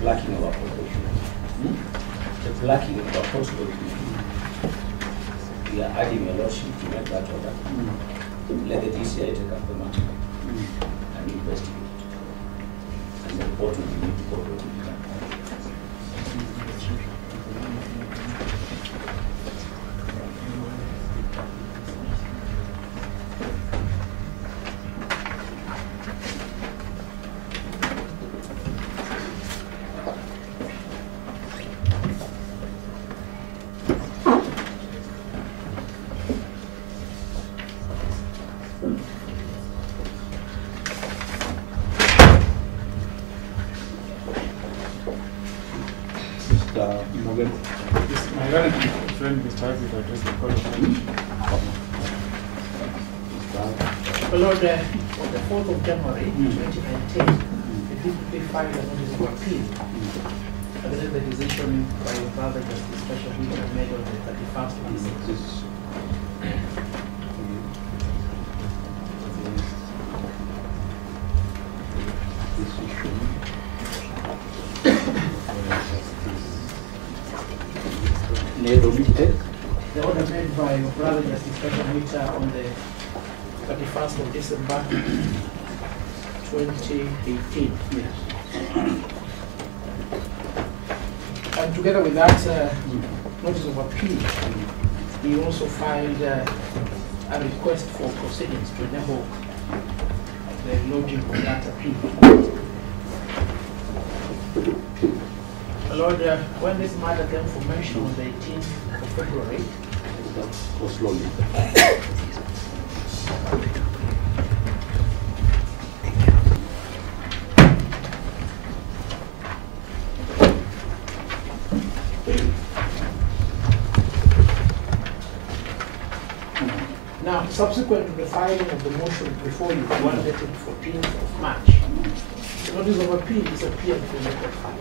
blocking our proposal. The blocking of our possible. We are adding a lawsuit to make that order. Let the DCI take up the matter and investigate it. And the report will be made to court. Lord, on the 4th of January 2019, the DPP filed a notice of appeal against the decision by your brother Justice Special Meter made on the 31st of December. The order made by your brother Justice Special Meter on the 31st of December 2018. Yes. And together with that notice of appeal, we also filed a request for proceedings to enable the lodging of that appeal. Lord, when this matter came for mention on the 18th of February, Go slowly. Now, subsequent to the filing of the motion before you, one dated 14th of March, the notice of appeal disappeared from the court file.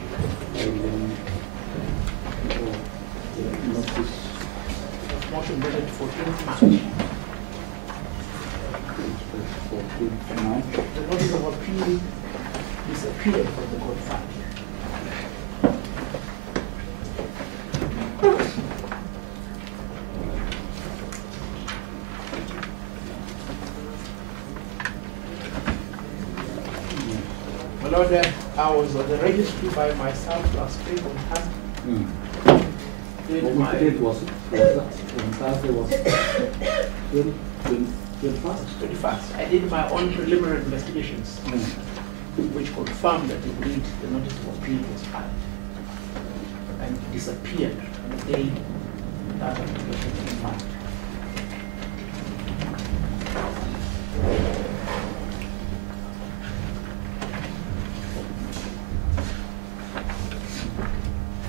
Motion dated 14th March. The notice of appeal disappeared from the court file. My Lord, I was at the registry by myself last week on Thursday. What date was it? On Thursday was 21st. I did my own preliminary investigations, which confirmed that indeed the notice of appeal was filed and disappeared on the day that application was filed.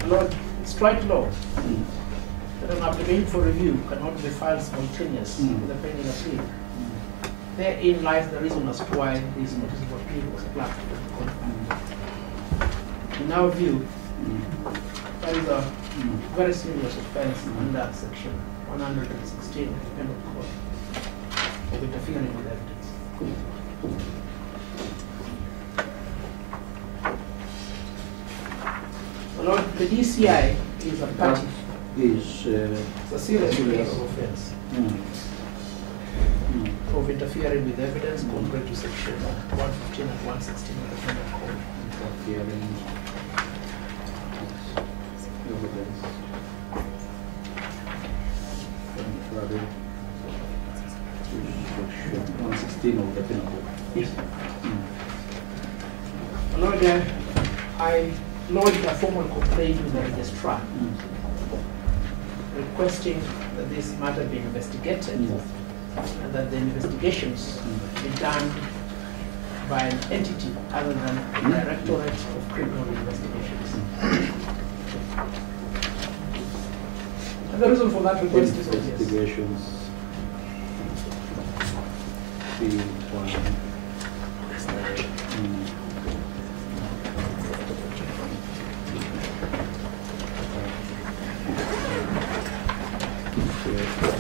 Lord, it's strike law that an application for review cannot be filed simultaneous with a pending appeal. Therein lies the reason as to why this notice of appeal was applied. In our view, that is a very serious offense under section 116 of the Penal Code of interfering with evidence. Lord, the DCI is a party. It's a serious offense of interfering with evidence contrary to section 115 and 116 of the Penal Code. Interfering evidence. Contrary to section 116 of the Penal Code. Yes. Lord, I lodged a formal complaint with the registrar requesting that this matter be investigated and that the investigations be done by an entity other than the Directorate of Criminal Investigations. And the reason for that request is obvious. Investigations.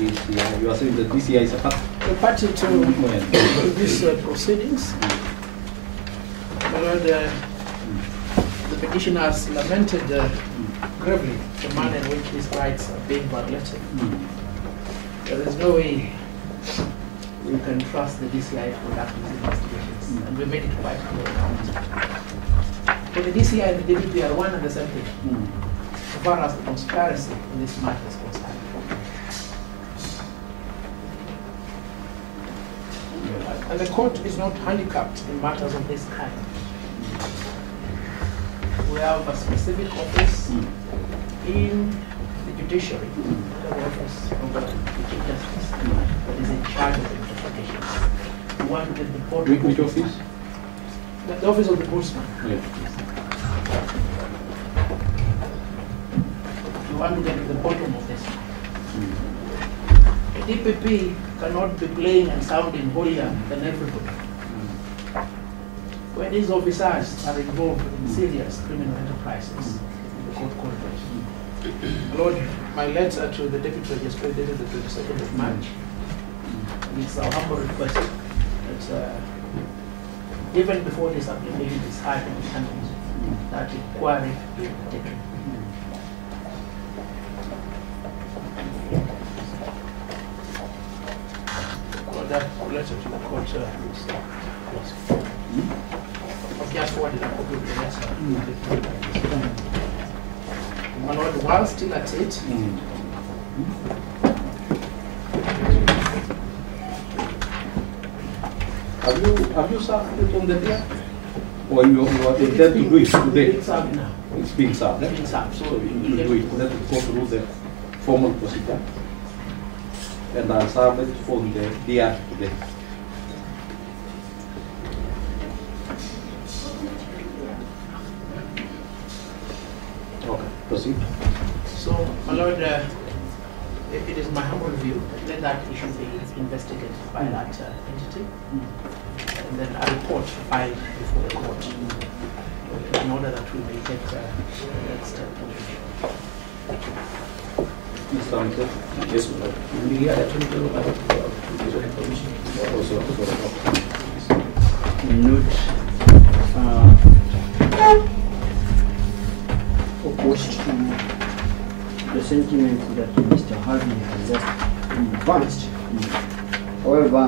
DCI. You are saying the DCI is a party? The party to these proceedings. The petitioners lamented gravely the manner in which his rights are being violated. There is no way we can trust the DCI to conduct these investigations, and we made it quite clear. For the DCI and the DPP are one and the same thing, as far as the conspiracy in this matter is concerned. And the court is not handicapped in matters of this kind. We have a specific office in the Judiciary, the office of the Chief Justice, that is in charge of the investigations. We want to get the bottom. Which office? The office of the Ombudsman. Yeah. We want to get to the bottom of this. The DPP cannot be playing and sounding holier than everybody. When these officers are involved in serious criminal enterprises, the court corridors. Lord, my letter to the Deputy Registrar dated the 22nd of March. It's our humble request that even before this application is heard and handled, that inquiry be undertaken. That letter to the court, I've just forwarded a copy of the letter. My Lord, while still at it, Have you served it on the day? Or you are intended to do it today? It's served now. It's being served. It's being served, so You do it. Let it go through the formal procedure. And I'll serve it on the day today. Okay, proceed. So, my Lord, it is my humble view that that issue be investigated by that entity, and then a report filed before the court in order that we may take the next step. Mr. Answer. Yes, my Lord. We had a 20 commission. Note opposed to the sentiment that Mr. Havi has just advanced. However,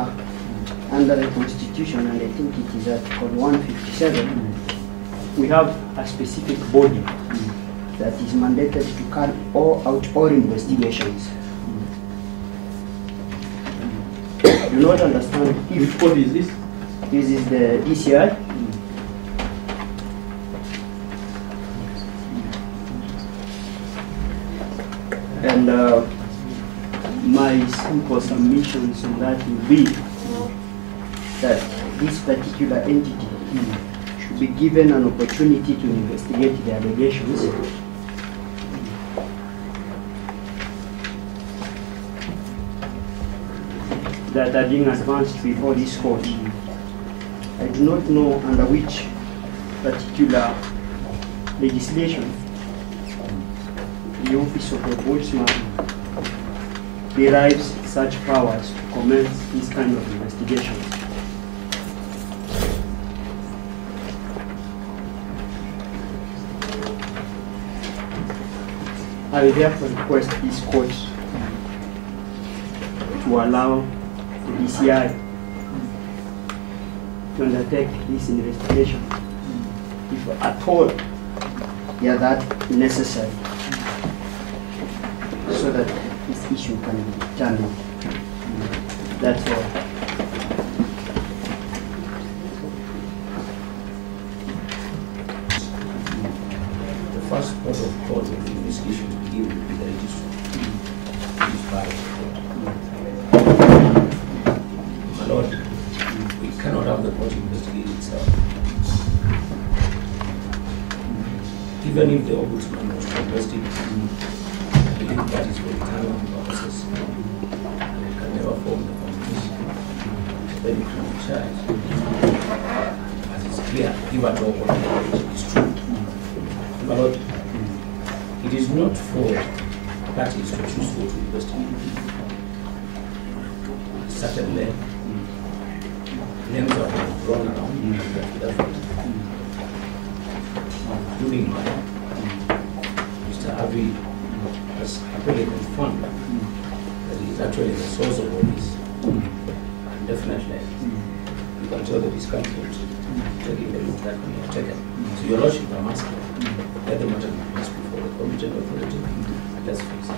under the Constitution, and I think it is Article 157, we have a specific body that is mandated to carry out all investigations. I do not understand if... Which body is this? This is the DCI. And my simple submissions on that will be that this particular entity should be given an opportunity to investigate the allegations. That are being advanced before this court. I do not know under which particular legislation the office of the Ombudsman derives such powers to commence this kind of investigations. I will therefore request this court to allow the DCI to undertake this investigation, if at all they are that necessary, so that this issue can be determined. That's all. The first port of call of the investigation to begin with the registrar. My Lord, we cannot have the court investigate itself. Even if the Ombudsman was to investigate, I believe that is for internal purposes. And it can never form the foundation of any criminal charge. As it's clear, give at all what is true. My Lord, it is not for parties to choose who to investigate. Certainly, names have been thrown around. including Mr. Havi has happily confirmed that he is actually the source of all this. And definitely, you can tell that he's confident taking the route that we have taken. So, Your Lordship, I'm asking, let the matter be placed before the competent authority, and let's fix it.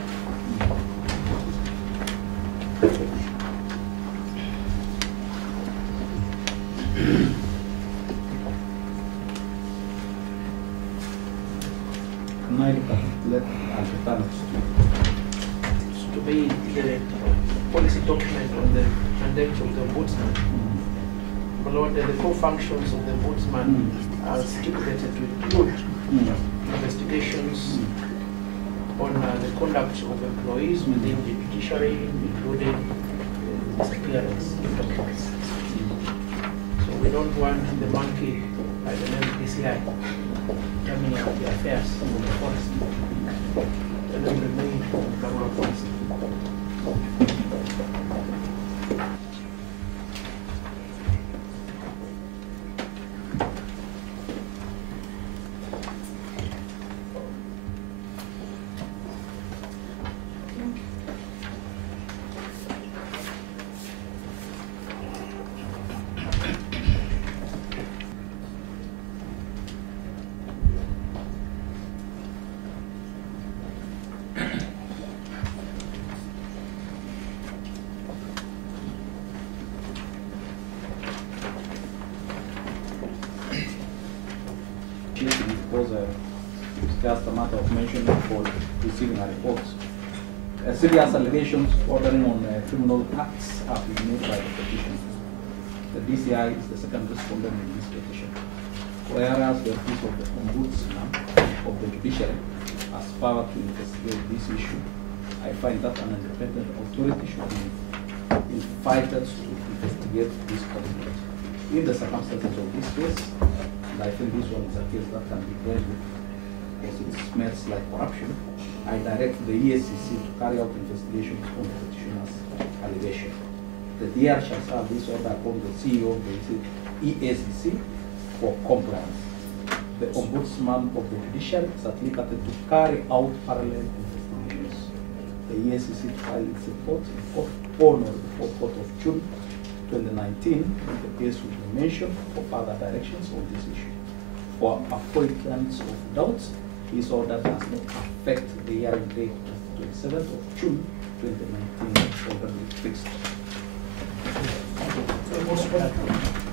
To be the policy document on the mandate of the Ombudsman. My Lord, the core functions of the Ombudsman are stipulated to include investigations on the conduct of employees within the Judiciary, including disappearance documents. So we don't want the monkey by the name of DCI coming out the affairs of the forest. And then remain in the Gamora Forest. Because it's just a matter of mentioning for receiving a report. Serious allegations bordering on criminal acts have been made by the petitioner. The DCI is the second respondent in this petition. Whereas the Office of the Ombudsman of the Judiciary has power to investigate this issue, I find that an independent authority should be invited to investigate this conflict. In the circumstances of this case, and I think this one is a case that can be dealt with because it smells like corruption, I direct the EACC to carry out investigations on the petitioner's allegation. The DR shall serve this order upon the CEO of the EACC for compliance. The Ombudsman of the Judiciary is at liberty to carry out parallel investigations. The EACC to file its report on the 4th of June 2019, the case will be mentioned for further directions on this issue. For avoidance of doubts, this order does not affect the hearing date of 27th of June 2019 already fixed. Thank you.